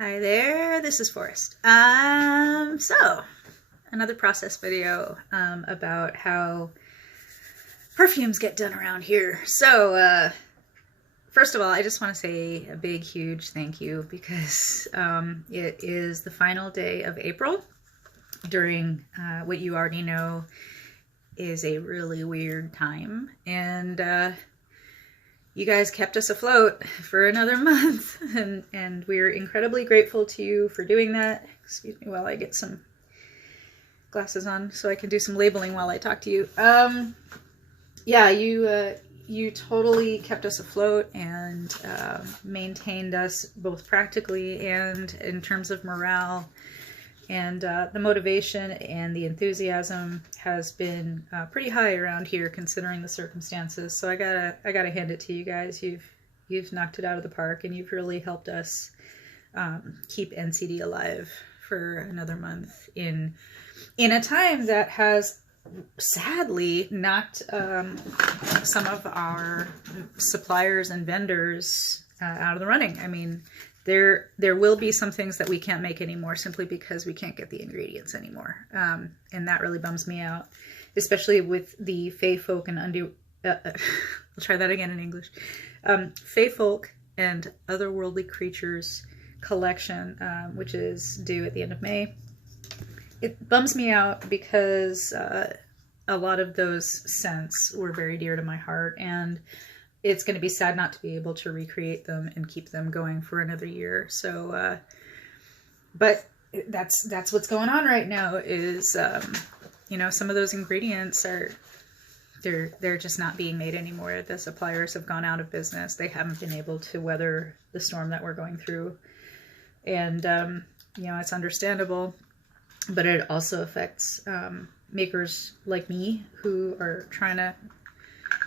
Hi there, this is Forrest. So another process video about how perfumes get done around here. So first of all, I just want to say a big, huge thank you because it is the final day of April during what you already know is a really weird time, and you guys kept us afloat for another month, and we're incredibly grateful to you for doing that. Excuse me while I get some glasses on so I can do some labeling while I talk to you. Yeah, you totally kept us afloat and maintained us both practically and in terms of morale. And the motivation and the enthusiasm has been pretty high around here, considering the circumstances. So I gotta hand it to you guys. You've knocked it out of the park, and you've really helped us keep NCD alive for another month in a time that has sadly knocked some of our suppliers and vendors out of the running. I mean, there will be some things that we can't make anymore simply because we can't get the ingredients anymore. And that really bums me out, especially with the Fae Folk and I'll try that again in English. Fae Folk and Otherworldly Creatures collection, which is due at the end of May. It bums me out because a lot of those scents were very dear to my heart, and it's going to be sad not to be able to recreate them and keep them going for another year. So, but that's what's going on right now is, you know, some of those ingredients they're just not being made anymore. The suppliers have gone out of business. They haven't been able to weather the storm that we're going through. And, you know, it's understandable, but it also affects makers like me who are trying to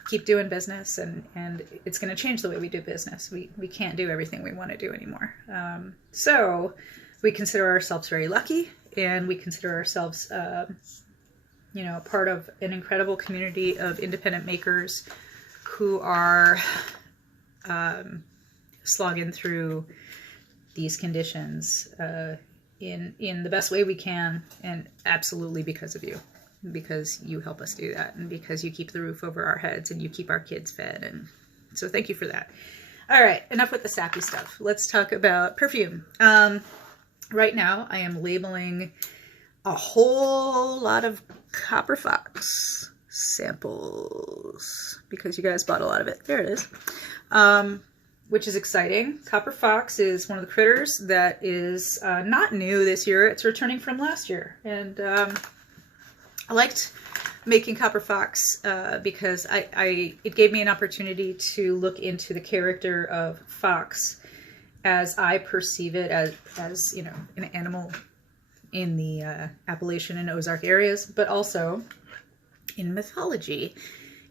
keep doing business, and it's going to change the way we do business. We can't do everything we want to do anymore. So we consider ourselves very lucky, and we consider ourselves, you know, part of an incredible community of independent makers who are slogging through these conditions in the best way we can, and absolutely because of you. Because you help us do that, and because you keep the roof over our heads, and you keep our kids fed, and so thank you for that. All right, enough with the sappy stuff. Let's talk about perfume. Right now, I am labeling a whole lot of Copper Fox samples because you guys bought a lot of it. There it is, which is exciting. Copper Fox is one of the critters that is not new this year. It's returning from last year, and I liked making Copper Fox because it gave me an opportunity to look into the character of Fox as I perceive it as you know, an animal in the Appalachian and Ozark areas, but also in mythology.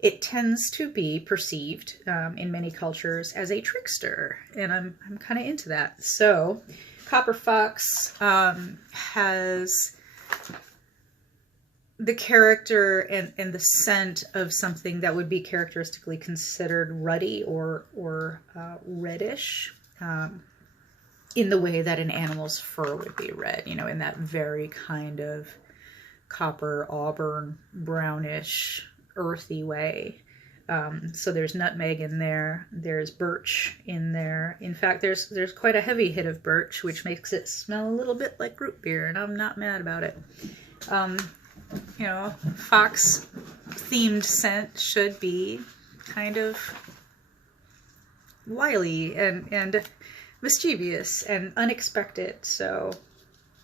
It tends to be perceived in many cultures as a trickster, and I'm kind of into that. So Copper Fox has the character and the scent of something that would be characteristically considered ruddy or reddish, in the way that an animal's fur would be red, you know, in that very kind of copper, auburn, brownish, earthy way. So there's nutmeg in there, there's birch in there. In fact, there's quite a heavy hit of birch, which makes it smell a little bit like root beer, and I'm not mad about it. You know, fox themed scent should be kind of wily and mischievous and unexpected. So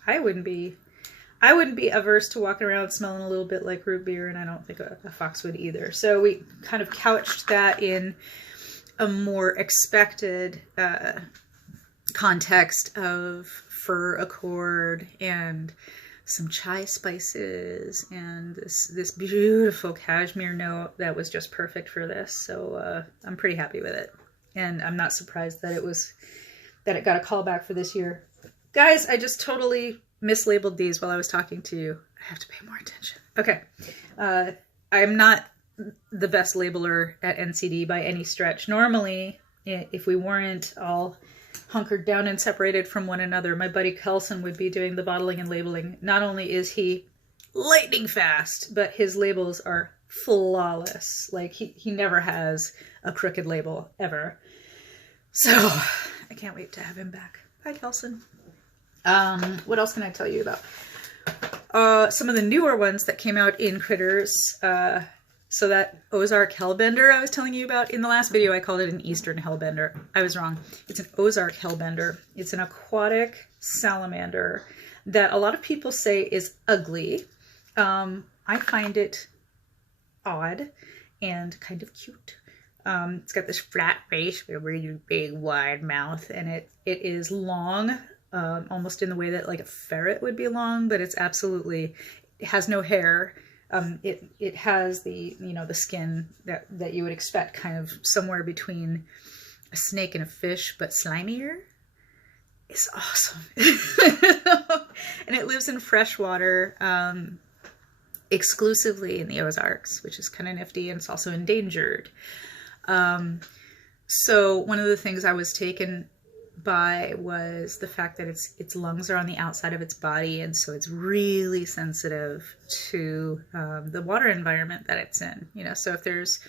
I wouldn't be averse to walking around smelling a little bit like root beer, and I don't think a fox would either. So we kind of couched that in a more expected context of fir accord and some chai spices and this beautiful cashmere note that was just perfect for this. So I'm pretty happy with it, and I'm not surprised that it got a call back for this year. Guys, I just totally mislabeled these while I was talking to you. I have to pay more attention. Okay, I'm not the best labeler at NCD by any stretch. Normally, if we weren't all hunkered down and separated from one another. My buddy Kelson would be doing the bottling and labeling. Not only is he lightning fast, but his labels are flawless. Like he never has a crooked label ever. So I can't wait to have him back. Hi, Kelson. What else can I tell you about? Some of the newer ones that came out in Critters. So that Ozark Hellbender I was telling you about in the last video, I called it an Eastern Hellbender. I was wrong. It's an Ozark Hellbender. It's an aquatic salamander that a lot of people say is ugly. I find it odd and kind of cute. It's got this flat face with a really big wide mouth, and it is long, almost in the way that like a ferret would be long, but it has no hair. It has the skin that you would expect, kind of somewhere between a snake and a fish, but slimier. It's awesome. And it lives in freshwater, exclusively in the Ozarks, which is kind of nifty, and it's also endangered. So one of the things I was taken by was the fact that its lungs are on the outside of its body, and so it's really sensitive to the water environment that it's in. So if there's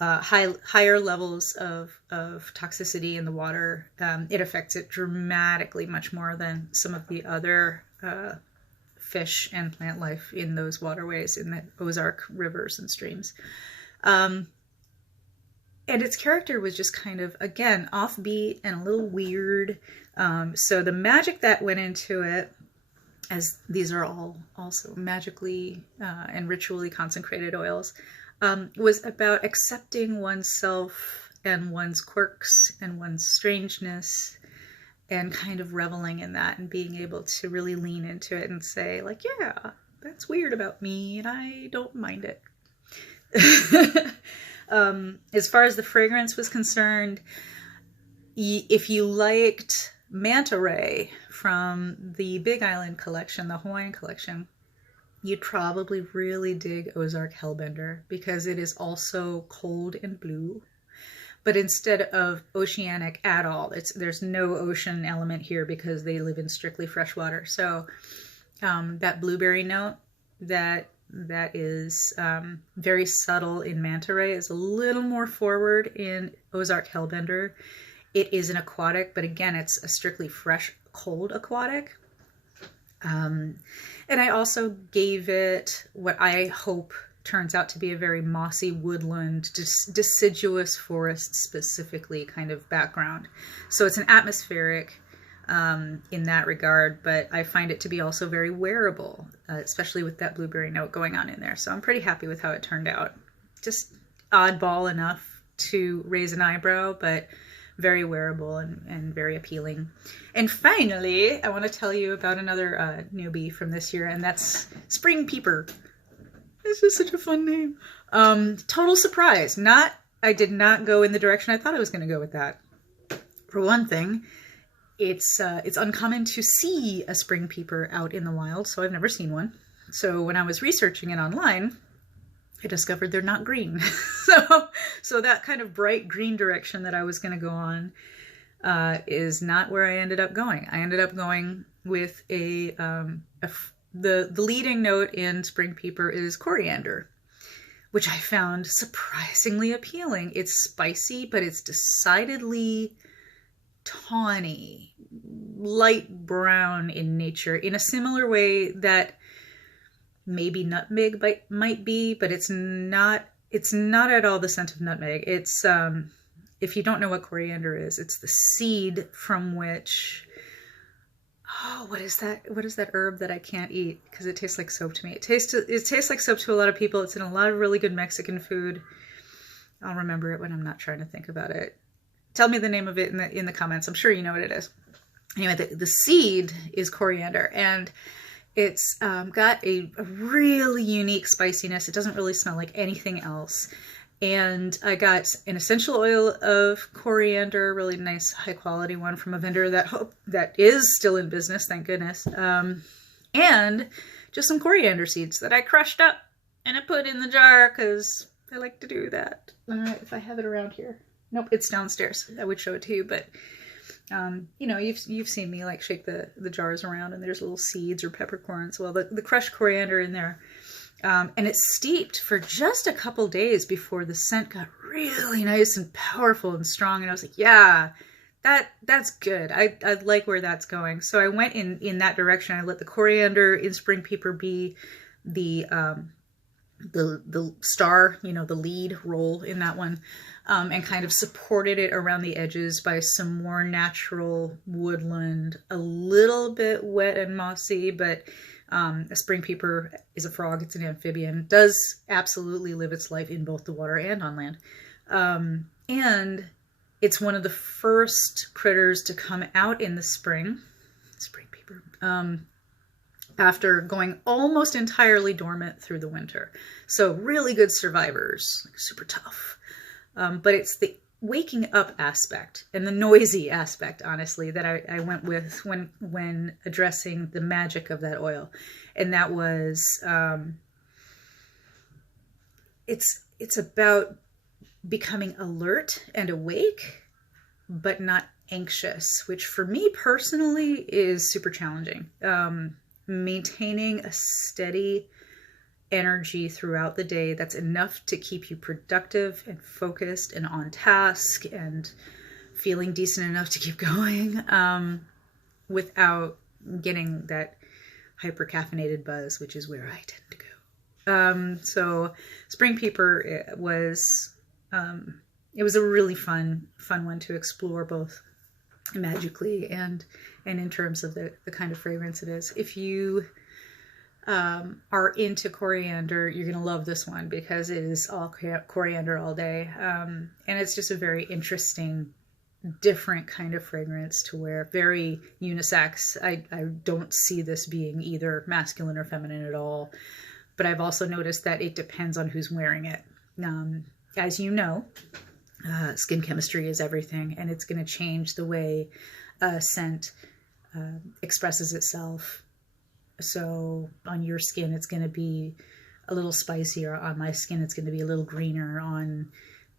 higher levels of toxicity in the water, it affects it dramatically, much more than some of the other fish and plant life in those waterways, in the Ozark rivers and streams. And its character was just kind of, again, offbeat and a little weird. So the magic that went into it, as these are all also magically and ritually consecrated oils, was about accepting oneself and one's quirks and one's strangeness, and kind of reveling in that and being able to really lean into it and say, like, yeah, that's weird about me and I don't mind it. As far as the fragrance was concerned, if you liked Manta Ray from the Big Island collection, the Hawaiian collection, you'd probably really dig Ozark Hellbender, because it is also cold and blue. But instead of oceanic at all, there's no ocean element here because they live in strictly freshwater. So that blueberry note that is very subtle in Manta Ray is a little more forward in Ozark Hellbender. It is an aquatic, but again, it's a strictly fresh, cold aquatic. And I also gave it what I hope turns out to be a very mossy woodland, deciduous forest specifically kind of background. So it's an atmospheric in that regard, but I find it to be also very wearable, especially with that blueberry note going on in there. So I'm pretty happy with how it turned out. Just oddball enough to raise an eyebrow, but very wearable and very appealing. And finally, I want to tell you about another newbie from this year, and that's Spring Peeper. It's just such a fun name. Total surprise. I did not go in the direction I thought I was going to go with that. For one thing, it's uncommon to see a spring peeper out in the wild, so I've never seen one. So when I was researching it online, I discovered they're not green. so that kind of bright green direction that I was going to go on is not where I ended up going. I ended up going with the leading note in Spring Peeper is coriander, which I found surprisingly appealing. It's spicy, but it's decidedly tawny, light brown in nature, in a similar way that maybe nutmeg might be, but it's not at all the scent of nutmeg. It's if you don't know what coriander is, it's the seed from which, what is that herb that I can't eat because it tastes like soap to me? It tastes like soap to a lot of people. It's in a lot of really good Mexican food. I'll remember it when I'm not trying to think about it. Tell me the name of it in the comments. I'm sure you know what it is. Anyway, the seed is coriander, and it's got a really unique spiciness. It doesn't really smell like anything else. And I got an essential oil of coriander, really nice high quality one from a vendor that is still in business, thank goodness. And just some coriander seeds that I crushed up and I put in the jar because I like to do that. If I have it around here. Nope, it's downstairs. I would show it to you, but You know, you've seen me like shake the jars around and there's little seeds or peppercorns. Well, the crushed coriander in there. And it's steeped for just a couple days before the scent got really nice and powerful and strong. And I was like, yeah, that's good. I like where that's going. So I went in that direction. I let the coriander in spring peeper be the star, you know, the lead role in that one, and kind of supported it around the edges by some more natural woodland, a little bit wet and mossy, but a spring peeper is a frog, it's an amphibian, does absolutely live its life in both the water and on land. And it's one of the first critters to come out in the spring peeper, after going almost entirely dormant through the winter. So really good survivors, like super tough. But it's the waking up aspect and the noisy aspect, honestly, that I went with when addressing the magic of that oil. And that was, it's about becoming alert and awake, but not anxious, which for me personally is super challenging. Maintaining a steady energy throughout the day that's enough to keep you productive and focused and on task and feeling decent enough to keep going, without getting that hyper caffeinated buzz, which is where I tend to go. So spring peeper was it was a really fun one to explore, both magically and in terms of the kind of fragrance it is. If you are into coriander, you're going to love this one because it is all coriander all day. And it's just a very interesting, different kind of fragrance to wear. Very unisex. I don't see this being either masculine or feminine at all. But I've also noticed that it depends on who's wearing it. As you know, skin chemistry is everything, and it's going to change the way a scent expresses itself. So on your skin, it's going to be a little spicier. On my skin, it's going to be a little greener. On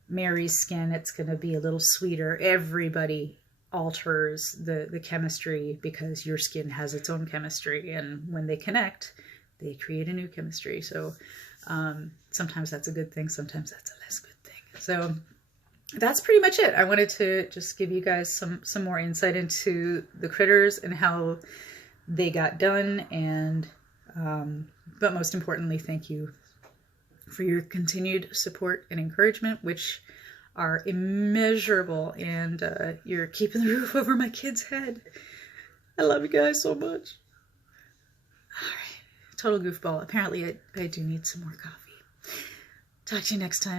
Mary's skin, it's going to be a little sweeter. Everybody alters the chemistry because your skin has its own chemistry. And when they connect, they create a new chemistry. So sometimes that's a good thing. Sometimes that's a less good thing. So that's pretty much it. I wanted to just give you guys some more insight into the critters and how they got done, and but most importantly, thank you for your continued support and encouragement, which are immeasurable, and you're keeping the roof over my kid's head. I love you guys so much. All right, total goofball. Apparently I do need some more coffee. Talk to you next time.